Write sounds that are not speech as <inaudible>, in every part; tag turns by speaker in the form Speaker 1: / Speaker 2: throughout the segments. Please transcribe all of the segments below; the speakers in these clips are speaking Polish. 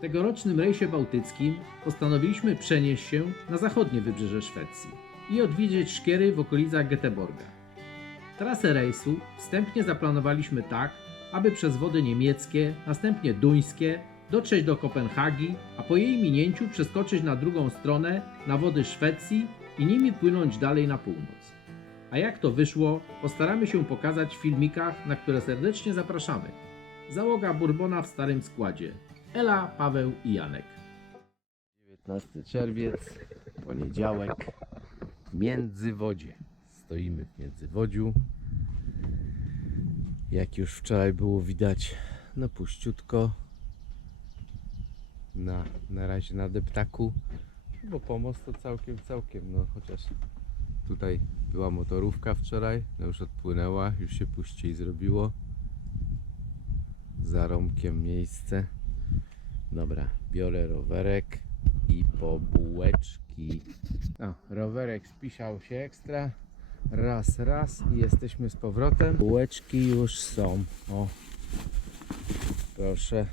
Speaker 1: Tegorocznym rejsie bałtyckim postanowiliśmy przenieść się na zachodnie wybrzeże Szwecji i odwiedzić szkiery w okolicach Göteborga. Trasę rejsu wstępnie zaplanowaliśmy tak, aby przez wody niemieckie, następnie duńskie, dotrzeć do Kopenhagi, a po jej minięciu przeskoczyć na drugą stronę na wody Szwecji i nimi płynąć dalej na północ. A jak to wyszło, postaramy się pokazać w filmikach, na które serdecznie zapraszamy. Załoga Bourbona w starym składzie. Ela, Paweł i Janek.
Speaker 2: 19 czerwiec, poniedziałek, Międzywodzie. Stoimy w Międzywodziu. Jak już wczoraj było widać, no puściutko. Na, na razie na deptaku, bo pomost to całkiem, całkiem, no chociaż tutaj była motorówka wczoraj, no już odpłynęła, już się puściej zrobiło. Za rąbkiem miejsce. Dobra, biorę rowerek i po bułeczki. O, rowerek spisał się ekstra. Raz, raz i jesteśmy z powrotem. Bułeczki już są. O, proszę.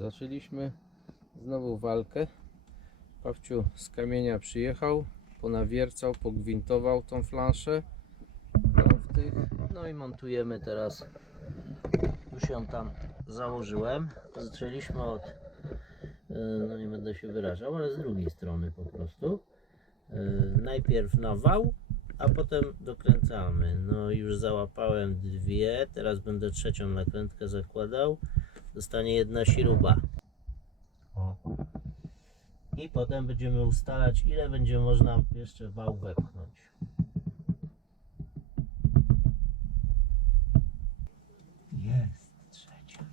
Speaker 2: Zaczęliśmy znowu walkę. Pawciu z kamienia przyjechał, ponawiercał, pogwintował tą flanszę.
Speaker 3: No i montujemy teraz. Już ją tam założyłem. Zaczęliśmy od, e, no nie będę się wyrażał, ale z drugiej strony po prostu. E, Najpierw na wał, a potem dokręcamy. No już załapałem dwie, teraz będę trzecią nakrętkę zakładał. Zostanie jedna śruba. I potem będziemy ustalać ile będzie można jeszcze wał wepchnąć. Jest trzecia.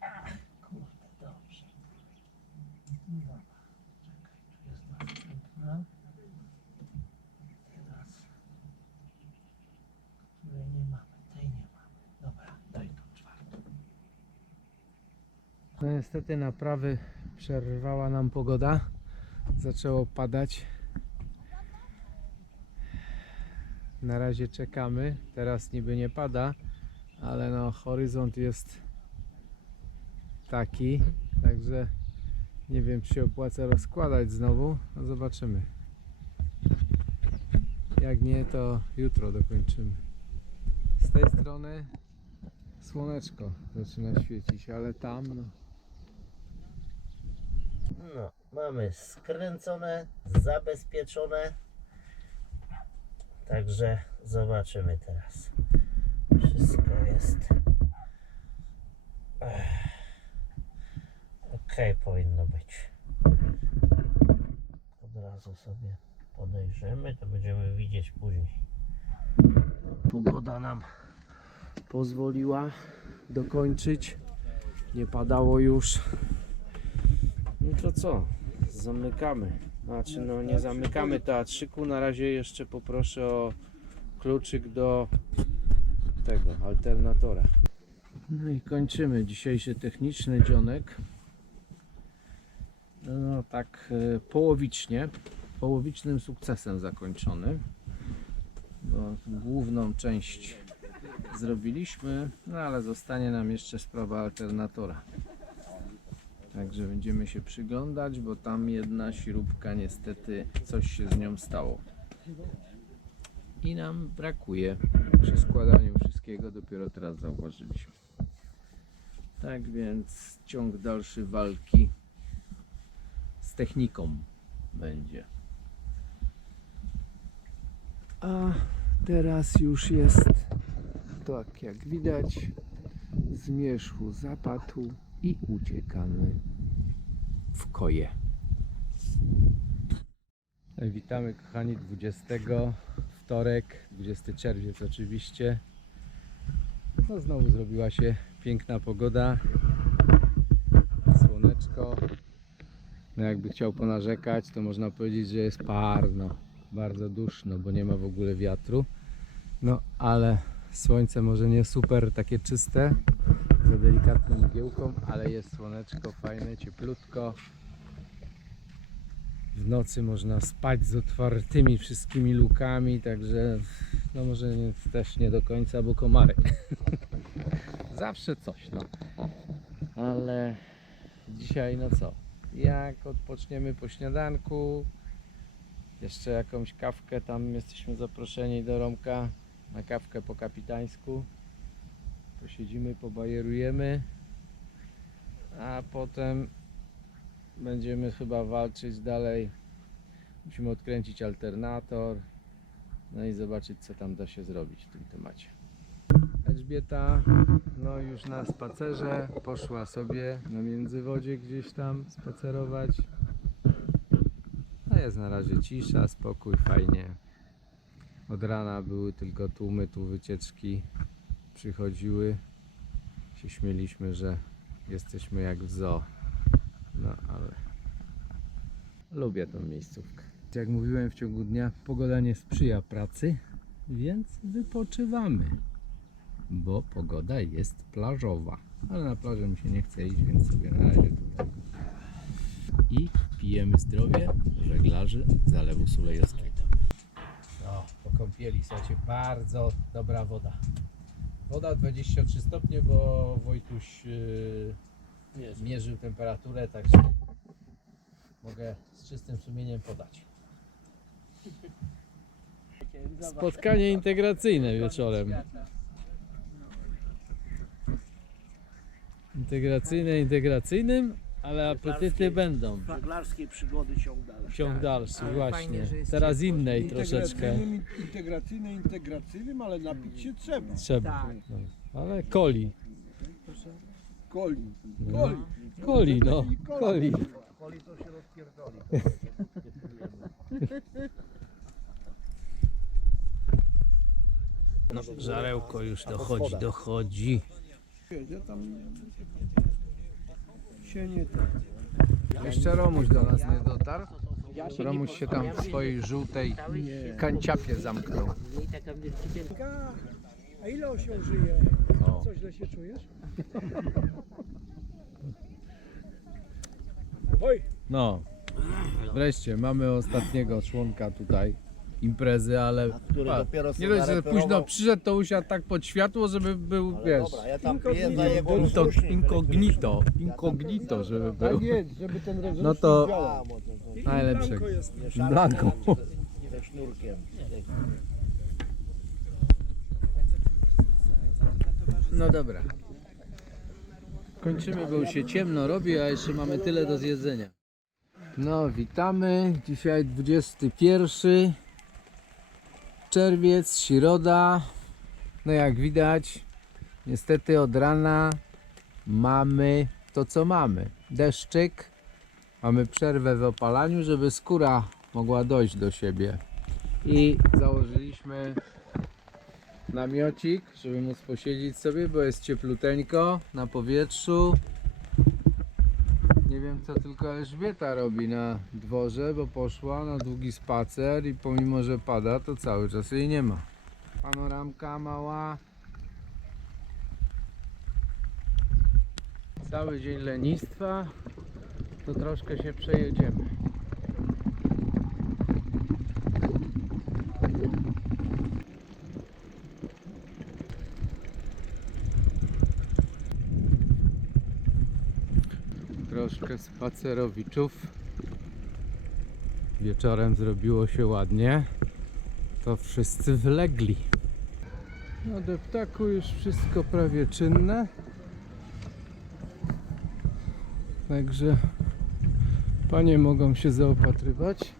Speaker 3: Ach, kurde, dobrze. Dobra, czekaj, tu jest następna. Teraz, której nie mamy, tej nie mamy. Dobra, daj tą czwartą.
Speaker 1: No niestety naprawy przerwała nam pogoda. Zaczęło padać. Na razie czekamy. Teraz niby nie pada, ale no horyzont jest taki, także nie wiem czy się opłaca rozkładać znowu. No zobaczymy. Jak nie, to jutro dokończymy. Z tej strony słoneczko zaczyna świecić, ale tam no,
Speaker 3: No, mamy skręcone, zabezpieczone. Także zobaczymy teraz. Wszystko jest. Ok, powinno być. Od razu sobie podejrzymy, to będziemy widzieć później.
Speaker 1: pogoda nam pozwoliła dokończyć. Nie padało już. To co? Zamykamy. Znaczy no nie zamykamy teatrzyku. Na razie jeszcze poproszę o kluczyk do tego alternatora. No i kończymy dzisiejszy techniczny dzionek. No tak e, połowicznie, połowicznym sukcesem zakończony bo główną część zrobiliśmy, no ale zostanie nam jeszcze sprawa alternatora. Także będziemy się przyglądać, bo tam jedna śrubka niestety coś się z nią stało. I nam brakuje przy składaniu wszystkiego, dopiero teraz zauważyliśmy. Tak więc ciąg dalszy walki z techniką będzie. A teraz już jest tak jak widać zmierzchu zapadł i uciekamy w koje. Witamy kochani 20 wtorek, 20 czerwiec oczywiście. No znowu zrobiła się piękna pogoda. Słoneczko. No jakby chciał ponarzekać, to można powiedzieć, że jest parno, bardzo duszno, bo nie ma w ogóle wiatru. No ale słońce może nie super takie czyste, za delikatną mgiełką, ale jest słoneczko fajne, cieplutko. W nocy można spać z otwartymi wszystkimi lukami, także no może nie, też nie do końca, bo komary. <laughs> Zawsze coś, no. Ale dzisiaj no co? Jak odpoczniemy po śniadanku, jeszcze jakąś kawkę, tam jesteśmy zaproszeni do Romka na kawkę po kapitańsku. Posiedzimy, pobajerujemy, a potem będziemy chyba walczyć dalej. Musimy odkręcić alternator, no i zobaczyć co tam da się zrobić w tym temacie. Elżbieta, no już na spacerze, poszła sobie na międzywodzie gdzieś tam spacerować. No jest na razie cisza, spokój, fajnie. Od rana były tylko tłumy, tu wycieczki przychodziły. Się śmieliśmy, że jesteśmy jak w zoo. No ale lubię tą miejscówkę. Jak mówiłem w ciągu dnia, pogoda nie sprzyja pracy, więc wypoczywamy. Bo pogoda jest plażowa. Ale na plażę mi się nie chce iść, więc sobie na razie tutaj. I pijemy zdrowie żeglarzy Zalewu Sulejowskiego. No, po kąpieli, słuchajcie, bardzo dobra woda. Woda 23 stopnie, bo Wojtuś yy, mierzył temperaturę, także mogę z czystym sumieniem podać. Spotkanie integracyjne wieczorem. Integracyjne integracyjnym, ale apetyty będą.
Speaker 4: Żeglarskiej przygody ciąg dalszy.
Speaker 1: Ciąg dalszy,
Speaker 5: Ale
Speaker 1: właśnie.
Speaker 5: fajnie, że jest
Speaker 1: Teraz
Speaker 5: ciepło.
Speaker 1: innej troszeczkę.
Speaker 6: Integracyjnym, integracyjnym, integracyjnym, ale napić się trzeba.
Speaker 1: Trzeba.
Speaker 5: Tak.
Speaker 1: No. Ale coli.
Speaker 6: Coli.
Speaker 1: No.
Speaker 6: Coli.
Speaker 1: Coli, no. Coli.
Speaker 4: Koli to się rozpierdoli.
Speaker 1: No, żarełko już dochodzi, dochodzi.
Speaker 6: Ja tam się nie...
Speaker 5: Jeszcze Romuś do nas nie dotarł. Romuś się tam w swojej żółtej kanciapie zamknął.
Speaker 6: A ile osioł żyje? Co, źle się czujesz? Oj,
Speaker 1: No. Wreszcie mamy ostatniego członka tutaj imprezy, ale
Speaker 4: Który
Speaker 1: pa,
Speaker 4: dopiero
Speaker 1: nie dość, że późno przyszedł, to usiadł tak pod światło, żeby był,
Speaker 4: Ale
Speaker 1: wiesz,
Speaker 4: dobra, ja tam piję za jego
Speaker 1: into,
Speaker 4: rozrusznik
Speaker 1: incognito, incognito, żeby był.
Speaker 6: tak jest, żeby ten rozrusznik
Speaker 1: No to
Speaker 6: działał.
Speaker 4: A, to,
Speaker 1: najlepszego.
Speaker 6: Blanko
Speaker 4: tam ze- ze sznurkiem.
Speaker 5: No dobra. Kończymy, bo już się ciemno robi, a jeszcze mamy tyle do zjedzenia. No, witamy. Dzisiaj 21 czerwiec, środa. No jak widać, niestety od rana mamy to co mamy. Deszczyk. Mamy przerwę w opalaniu, żeby skóra mogła dojść do siebie. I założyliśmy namiocik, żeby móc posiedzieć sobie, bo jest ciepluteńko na powietrzu. Wiem co tylko Elżbieta robi na dworze, bo poszła na długi spacer i pomimo, że pada, to cały czas jej nie ma. Panoramka mała. Cały dzień lenistwa, to troszkę się przejedziemy. Troszkę spacerowiczów. Wieczorem zrobiło się ładnie. To wszyscy wlegli. Na deptaku już wszystko prawie czynne. Także panie mogą się zaopatrywać.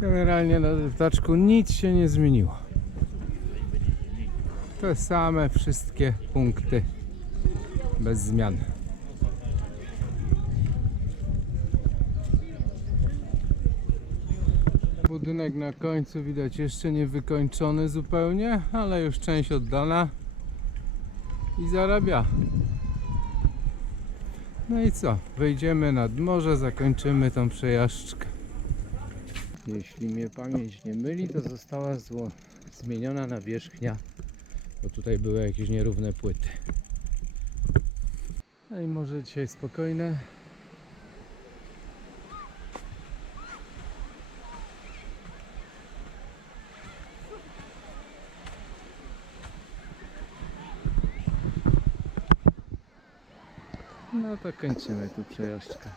Speaker 1: Generalnie na deptaczku nic się nie zmieniło. Te same wszystkie punkty bez zmian. Budynek na końcu widać jeszcze nie wykończony zupełnie, ale już część oddana i zarabia. No i co? Wejdziemy nad morze, zakończymy tą przejażdżkę. Jeśli mnie pamięć nie myli, to została zło- zmieniona nawierzchnia, bo tutaj były jakieś nierówne płyty. No i może dzisiaj spokojne. No to kończymy tu przejażdżkę.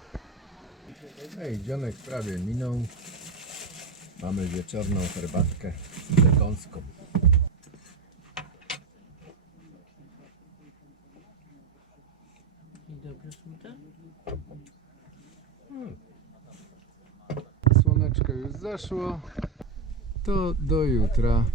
Speaker 5: Ej, dzionek prawie minął. Mamy wieczorną herbatkę bekonską.
Speaker 3: I dobre są te?
Speaker 1: Słoneczko już zaszło. To do jutra.